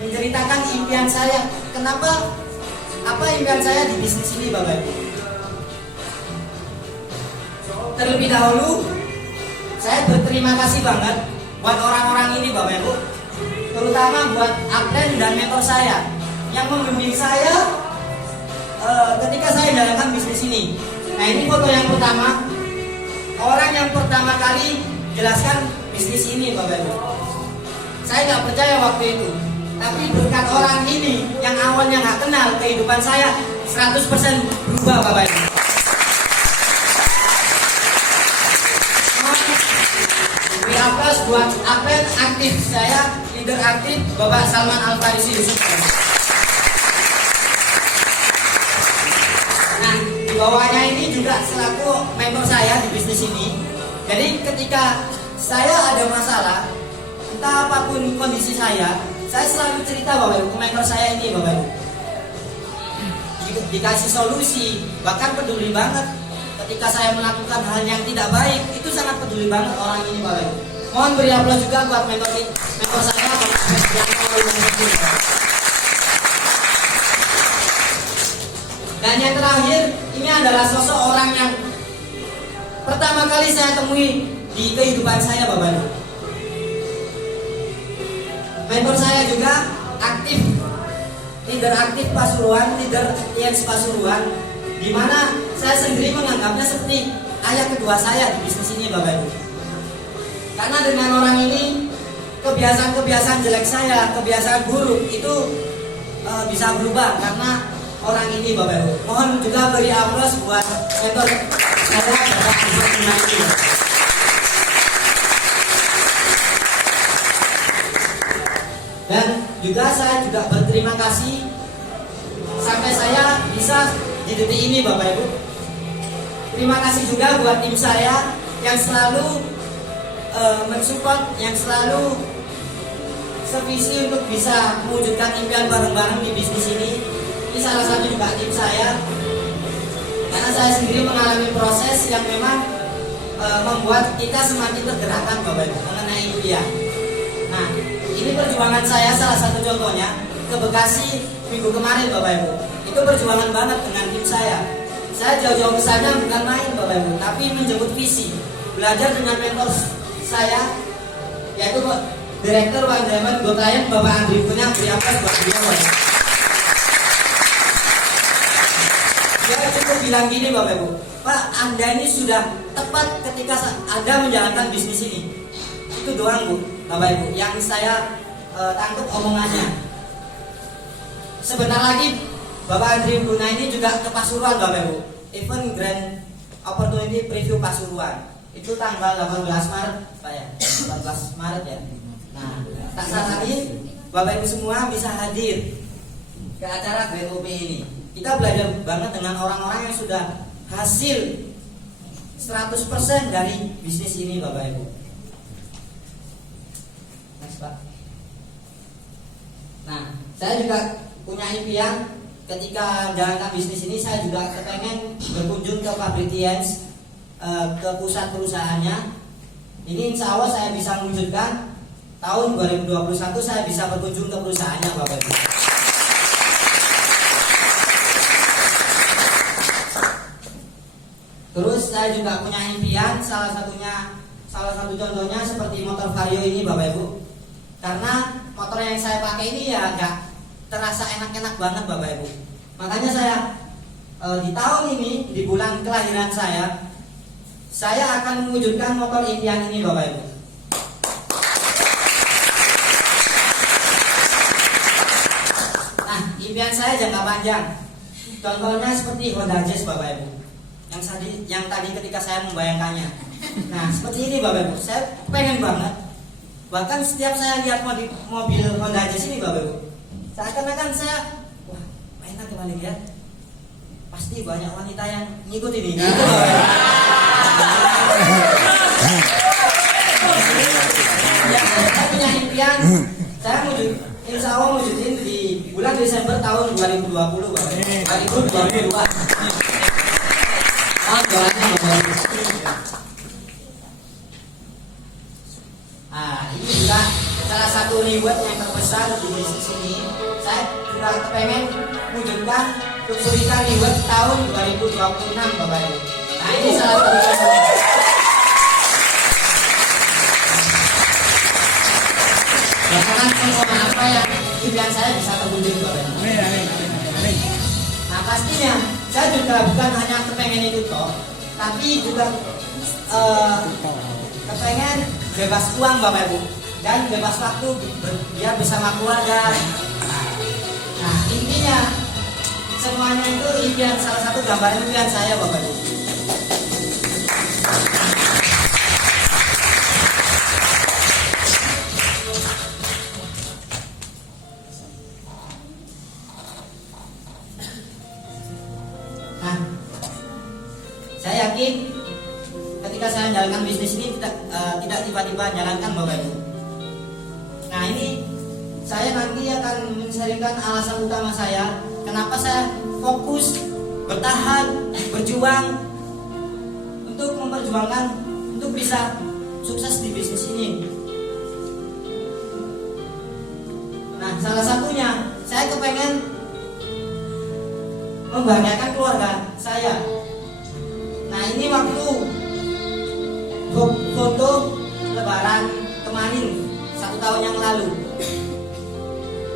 menceritakan impian saya. Kenapa? Apa impian saya di bisnis ini, Bapak Ibu? Terlebih dahulu, saya berterima kasih banget buat orang-orang ini, Bapak Ibu, terutama buat upline dan mentor saya yang membimbing saya ketika saya jalankan bisnis ini. Nah, ini foto yang pertama, orang yang pertama kali jelaskan bisnis ini, Bapak Ibu. Saya nggak percaya waktu itu, tapi berkat orang ini yang awalnya nggak kenal, kehidupan saya 100% berubah, Bapak Ibu. Beri aplaus buat upline aktif saya, leader aktif Bapak Salman Al-Farisi Yusuf. Nah, di bawahnya ini juga selaku mentor saya di bisnis ini. Jadi ketika saya ada masalah, entah apapun kondisi saya selalu cerita Bapak Ibu ke mentor saya ini, Bapak Ibu. Dikasih solusi, bahkan peduli banget. Ketika saya melakukan hal yang tidak baik, itu sangat peduli banget orang ini, Bapak Ibu. Mohon beri aplaus juga buat mentor saya, Bapak Ibu. Dan yang terakhir, ini adalah sosok orang yang pertama kali saya temui di kehidupan saya, Bapak Ibu. Mentor saya juga aktif, leader aktif Pasuruan, leader IELTS Pasuruan, di mana saya sendiri menganggapnya seperti ayah kedua saya di bisnis ini, Bapak Ibu. Karena dengan orang ini, kebiasaan-kebiasaan jelek saya, kebiasaan buruk itu bisa berubah karena orang ini, Bapak Ibu. Mohon juga beri aplaus buat mentor saya, Bapak Ibu. Dan juga saya juga berterima kasih sampai saya bisa di detik ini, Bapak Ibu. Terima kasih juga buat tim saya yang selalu mensupport, yang selalu sevisi untuk bisa mewujudkan impian bareng-bareng di bisnis ini. Ini salah satu juga tim saya, karena saya sendiri mengalami proses yang memang membuat kita semakin tergerakkan, Bapak Ibu, mengenai impian. Nah, ini perjuangan saya, salah satu contohnya ke Bekasi minggu kemarin, Bapak Ibu. Itu perjuangan banget dengan tim saya. Saya jauh-jauh ke sana bukan main, Bapak Ibu, tapi menjemput visi, belajar dengan mentor saya, yaitu Direktur One Diamond Go Client, Bapak Andri Punya. Beri aplaus buat beliau. Dia cukup bilang gini, Bapak Ibu, Pak, Anda ini sudah tepat ketika Anda menjalankan bisnis ini. Itu doang, Bu, Bapak Ibu, yang saya tangkap omongannya. Sebentar lagi Bapak Andri Punya ini juga ke Pasuruan, Bapak Ibu. Event Grand Opportunity Preview Pasuruan. Itu tanggal 18 Maret, Pak ya. 18 Maret ya. Nah, tak salah lagi Bapak Ibu semua bisa hadir ke acara Grand OP ini. Kita belajar banget dengan orang-orang yang sudah hasil 100% dari bisnis ini, Bapak Ibu. Next, Pak. Nah, saya juga punya impian ketika jalankan bisnis ini. Saya juga kepengen berkunjung ke pabrik IELTS, ke pusat perusahaannya. Ini insya Allah saya bisa mewujudkan. Tahun 2021 saya bisa berkunjung ke perusahaannya, Bapak Ibu. Terus saya juga punya impian, salah satu contohnya seperti motor Vario ini, Bapak Ibu. Karena motor yang saya pakai ini ya nggak terasa enak-enak banget, Bapak Ibu. Makanya saya di tahun ini, di bulan kelahiran saya akan mewujudkan motor impian ini, Bapak Ibu. Nah, impian saya jangka panjang. Contohnya seperti Honda Jazz, Bapak Ibu. Yang tadi ketika saya membayangkannya. Nah, seperti ini, Bapak Ibu. Saya pengen banget. Bahkan setiap saya lihat mobil Honda Jazz ini, Bapak Ibu, seakan-akan saya, wah, enak kembali lihat. Pasti banyak wanita yang ngikut ini. Gitu, Bapak Ibu. Saya punya impian, saya insya Allah wujudin di bulan Desember tahun 2020, Bapak Ibu. 2022. Nah, ini juga salah satu reward yang terbesar besar di bisnis ini, saya juga pengen wujudkan Luxury Car Reward tahun 2026 Bapak Ibu. Nah ini salah satu contohnya. Bagaimana semua apa yang impian saya bisa terwujud Bapak Ibu. Nah pastinya saya juga bukan hanya kepengen itu toh, tapi juga kepengen bebas uang Bapak Ibu dan bebas waktu biar bersama keluarga. Nah intinya semuanya itu impian, salah satu gambar impian saya Bapak Ibu. Nah, saya yakin ketika saya menjalankan bisnis ini tidak tiba-tiba jalankan Bapak Ibu. Nah ini saya nanti akan menceritakan alasan utama saya kenapa saya fokus, bertahan, berjuang untuk memperjuangkan untuk bisa sukses di bisnis ini. Nah salah satunya saya kepengen membahagiakan keluarga saya. Nah ini waktu foto lebaran kemarin 1 tahun yang lalu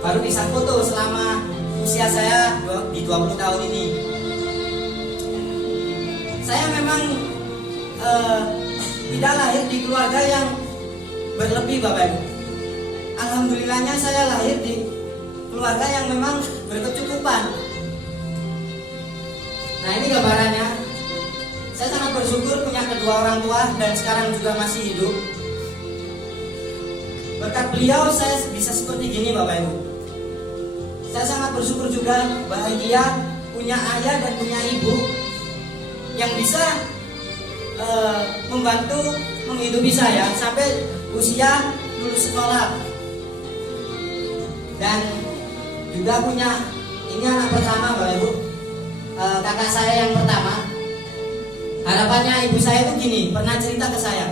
baru bisa foto selama usia saya di 20 tahun ini. Saya memang tidak lahir di keluarga yang berlebih Bapak Ibu. Alhamdulillahnya saya lahir di keluarga yang memang berkecukupan. Nah ini gambarannya. Saya sangat bersyukur punya kedua orang tua dan sekarang juga masih hidup. Berkat beliau saya bisa seperti gini Bapak Ibu. Saya sangat bersyukur juga bahagia punya ayah dan punya ibu yang bisa membantu menghidupi saya sampai usia lulus sekolah. Dan juga punya ini anak pertama Bapak Ibu, kakak saya yang pertama. Harapannya ibu saya itu gini, pernah cerita ke saya,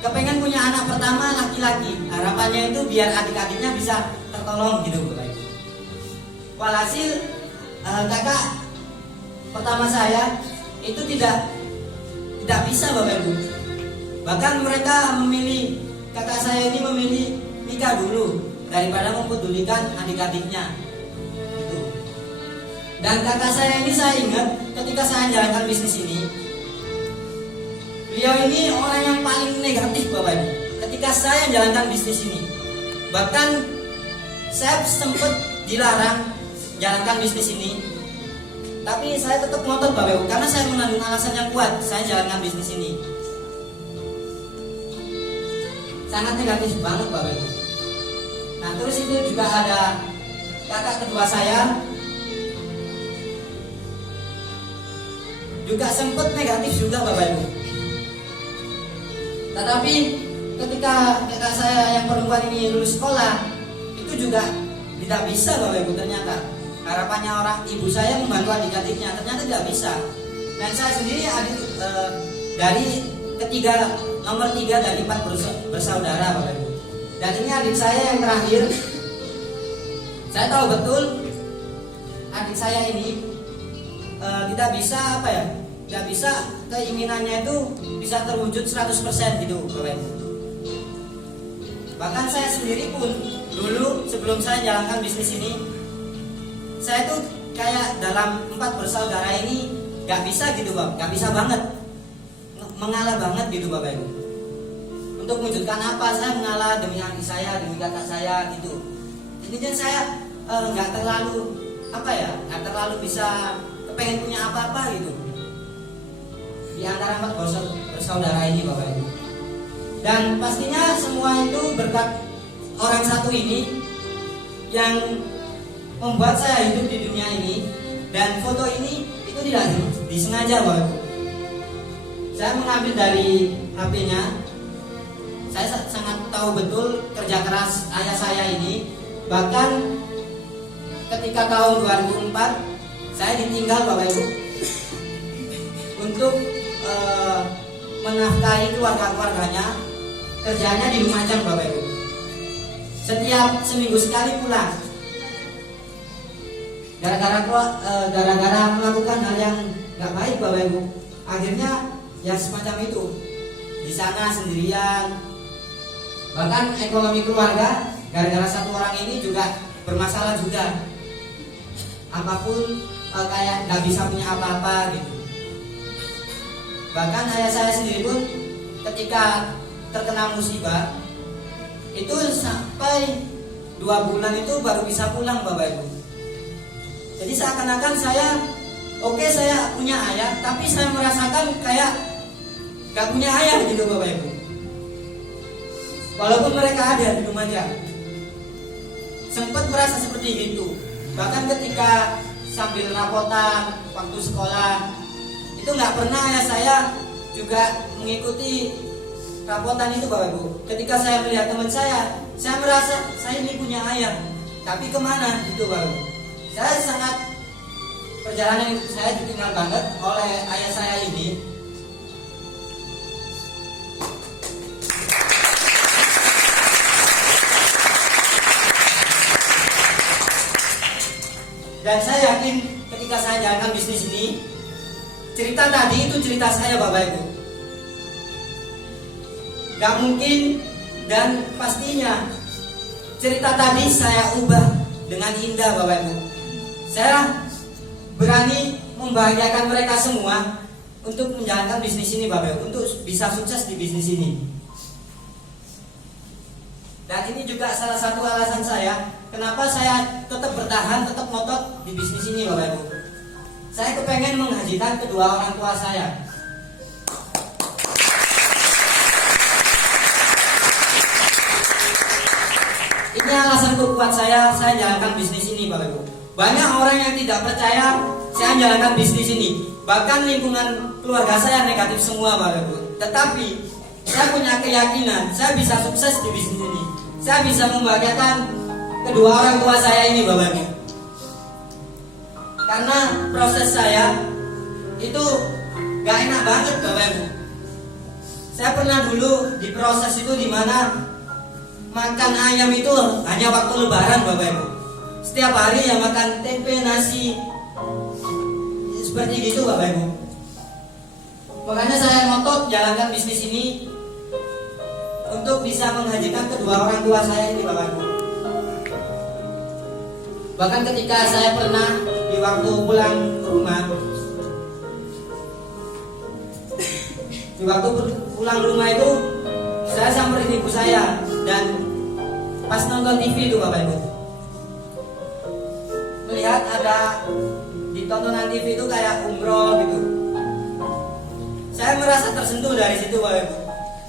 kepengen punya anak pertama laki-laki. Harapannya itu biar adik-adiknya bisa tertolong gitu Bapak Ibu. Walhasil kakak pertama saya itu tidak bisa Bapak Ibu. Bahkan mereka memilih, kakak saya ini memilih nikah dulu daripada mempedulikan adik-adiknya gitu. Dan kakak saya ini saya ingat ketika saya menjalankan bisnis ini, beliau ini orang yang paling negatif Bapak Ibu ketika saya menjalankan bisnis ini. Bahkan saya sempat dilarang jalankan bisnis ini, tapi saya tetap ngotot Bapak Ibu karena saya mengandung alasan yang kuat saya jalankan bisnis ini. Sangat negatif banget Bapak Ibu. Nah terus itu juga ada kakak kedua saya juga sempat negatif juga Bapak Ibu. Tetapi ketika kakak saya yang perempuan ini lulus sekolah, itu juga tidak bisa Bapak Ibu ternyata. Harapannya orang ibu saya membantu adik-adiknya, ternyata tidak bisa. Dan saya sendiri dari nomor 3 dari 4 bersaudara Bapak Ibu. Dan ini adik saya yang terakhir. Saya tahu betul adik saya ini tidak bisa tidak bisa keinginannya itu bisa terwujud 100% gitu Bapak Ibu. Bahkan saya sendiri pun dulu sebelum saya jalankan bisnis ini, saya tuh kayak dalam 4 bersaudara ini gak bisa gitu Bapak, gak bisa banget, mengalah banget gitu Bapak Ibu. Untuk mewujudkan apa, saya mengalah demi adik saya, demi kakak saya gitu. Jadi saya gak terlalu gak terlalu bisa kepengen punya apa-apa gitu di antara 4 bersaudara ini Bapak Ibu. Dan pastinya semua itu berkat orang satu ini yang membuat saya hidup di dunia ini. Dan foto ini itu tidak disengaja Bapak Ibu. Saya mengambil dari HP-nya. Saya sangat tahu betul kerja keras ayah saya ini. Bahkan ketika tahun 2004 saya ditinggal Bapak Ibu untuk menafkahi keluarga-keluarganya, kerjanya di Lumajang Bapak Ibu. setiap seminggu sekali pulang. Gara-gara melakukan hal yang nggak baik Bapak Ibu, akhirnya ya semacam itu, di sana sendirian. Bahkan ekonomi keluarga gara-gara satu orang ini juga bermasalah juga. Apapun kayak nggak bisa punya apa-apa gitu. Bahkan ayah saya sendiri pun ketika terkena musibah itu sampai 2 bulan itu baru bisa pulang Bapak Ibu. Jadi seakan-akan saya punya ayah, tapi saya merasakan kayak gak punya ayah gitu Bapak Ibu. Walaupun mereka ada di Lumajang, sempat merasa seperti itu. Bahkan ketika sambil rapotan waktu sekolah, itu gak pernah ayah saya juga mengikuti rapotan itu Bapak Ibu. Ketika saya melihat teman saya merasa saya ini punya ayah, tapi kemana gitu Bapak Ibu. Saya sangat, perjalanan hidup saya ditinggal banget oleh ayah saya ini. Dan saya yakin ketika saya jalankan bisnis ini, cerita tadi itu cerita saya Bapak Ibu. Gak mungkin dan pastinya cerita tadi saya ubah dengan indah Bapak Ibu. Saya berani membahagiakan mereka semua untuk menjalankan bisnis ini Bapak Ibu, untuk bisa sukses di bisnis ini. Dan ini juga salah satu alasan saya kenapa saya tetap bertahan, tetap ngotot di bisnis ini Bapak Ibu. Saya kepengen menghajikan kedua orang tua saya. Ini alasan kuat saya jalankan bisnis ini Bapak Ibu. Banyak orang yang tidak percaya saya menjalankan bisnis ini. Bahkan lingkungan keluarga saya negatif semua Bapak Ibu. Tetapi saya punya keyakinan saya bisa sukses di bisnis ini. Saya bisa membahagiakan kedua orang tua saya ini Bapak Ibu. Karena proses saya itu gak enak banget Bapak Ibu. Saya pernah dulu di proses itu dimana makan ayam itu hanya waktu lebaran Bapak Ibu. Setiap hari ya makan tempe, nasi, seperti gitu Bapak Ibu. Makanya saya ngotot jalankan bisnis ini untuk bisa menghajikan kedua orang tua saya ini Bapak Ibu. Bahkan ketika saya pernah di waktu pulang ke rumah, di waktu pulang rumah itu saya samperin ibu saya, dan pas nonton TV itu Bapak Ibu, melihat ada di tontonan TV itu kayak umroh gitu. Saya merasa tersentuh dari situ Bapak Ibu.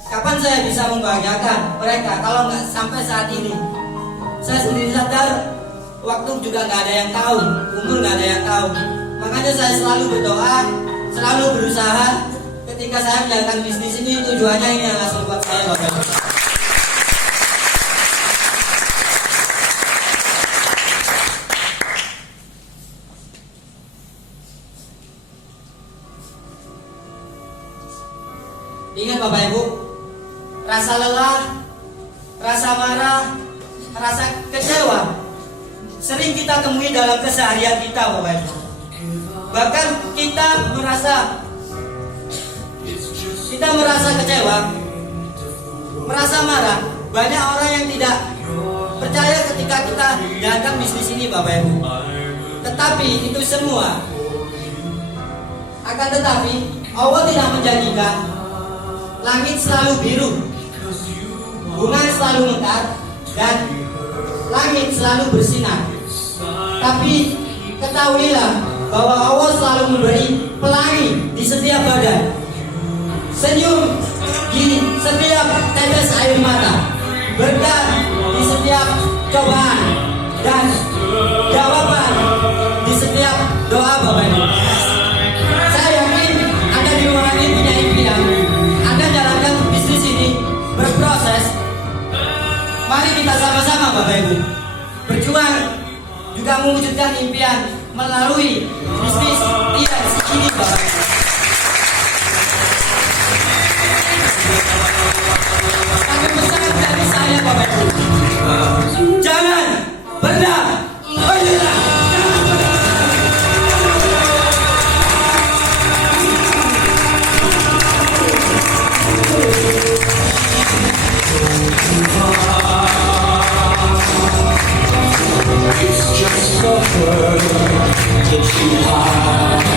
Kapan saya bisa membahagiakan mereka kalau nggak sampai saat ini? Saya sendiri sadar waktu juga nggak ada yang tahu, umur nggak ada yang tahu. Makanya saya selalu berdoa, selalu berusaha. Ketika saya menjalankan bisnis ini, tujuannya ini yang langsung buat saya Bapak Ibu. Ingat Bapak Ibu, rasa lelah, rasa marah, rasa kecewa sering kita temui dalam keseharian kita Bapak Ibu. Bahkan kita merasa kecewa, merasa marah. Banyak orang yang tidak percaya ketika kita jalankan bisnis ini Bapak Ibu. Tetapi itu semua, akan tetapi Allah tidak menjanjikan langit selalu biru, bunga selalu mekar, dan langit selalu bersinar. Tapi ketahuilah bahwa Allah selalu memberi pelangi di setiap badan, senyum di setiap tetes air mata, berkah di setiap cobaan, dan jawaban di setiap doa Bapak Ibu. Saya yakin Anda di ruangan ini punya impian. Anda jalankan bisnis ini berproses. Mari kita sama-sama Bapak Ibu berjuang juga mewujudkan impian melalui bisnis ini Bapak Ibu. Sampai besar dari saya Bapak Ibu. Jangan pernah menyerah. It's just a word that you have.